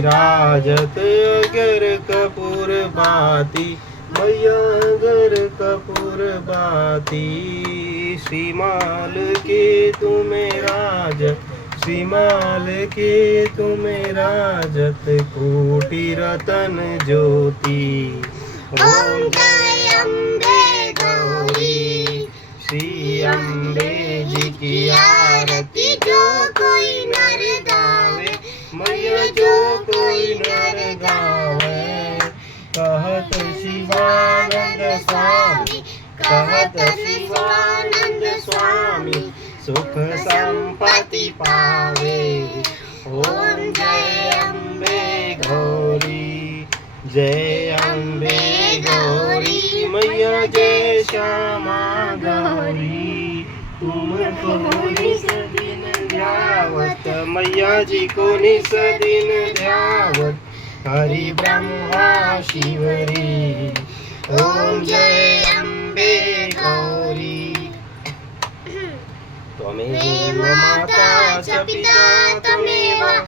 राजत अगर कपूर बाती मैया अगर कपूर बाती सीमाल के तुम्हें राजत सीमाल के तुम्हें राजत कोटि रतन ज्योति ओम जय अम्बे गौरी। श्री अम्बे जी की आरती जो कोई नर गावे, मैया जो कोई नर गावे कहत शिवानंद स्वामी कहत शिवानंद स्वामी सुख संपत्ति पावे। ओम जय अम्बे गौरी जय अम्बे गौरी मैया जय श्यामा गौरी तुमको निस दिन ध्यावत मैया जी को निस दिन ध्यावत हरि ब्रह्मा शिवरी। ओम जय अम्बे गौरी। त्वमेव माता च पिता त्वमेव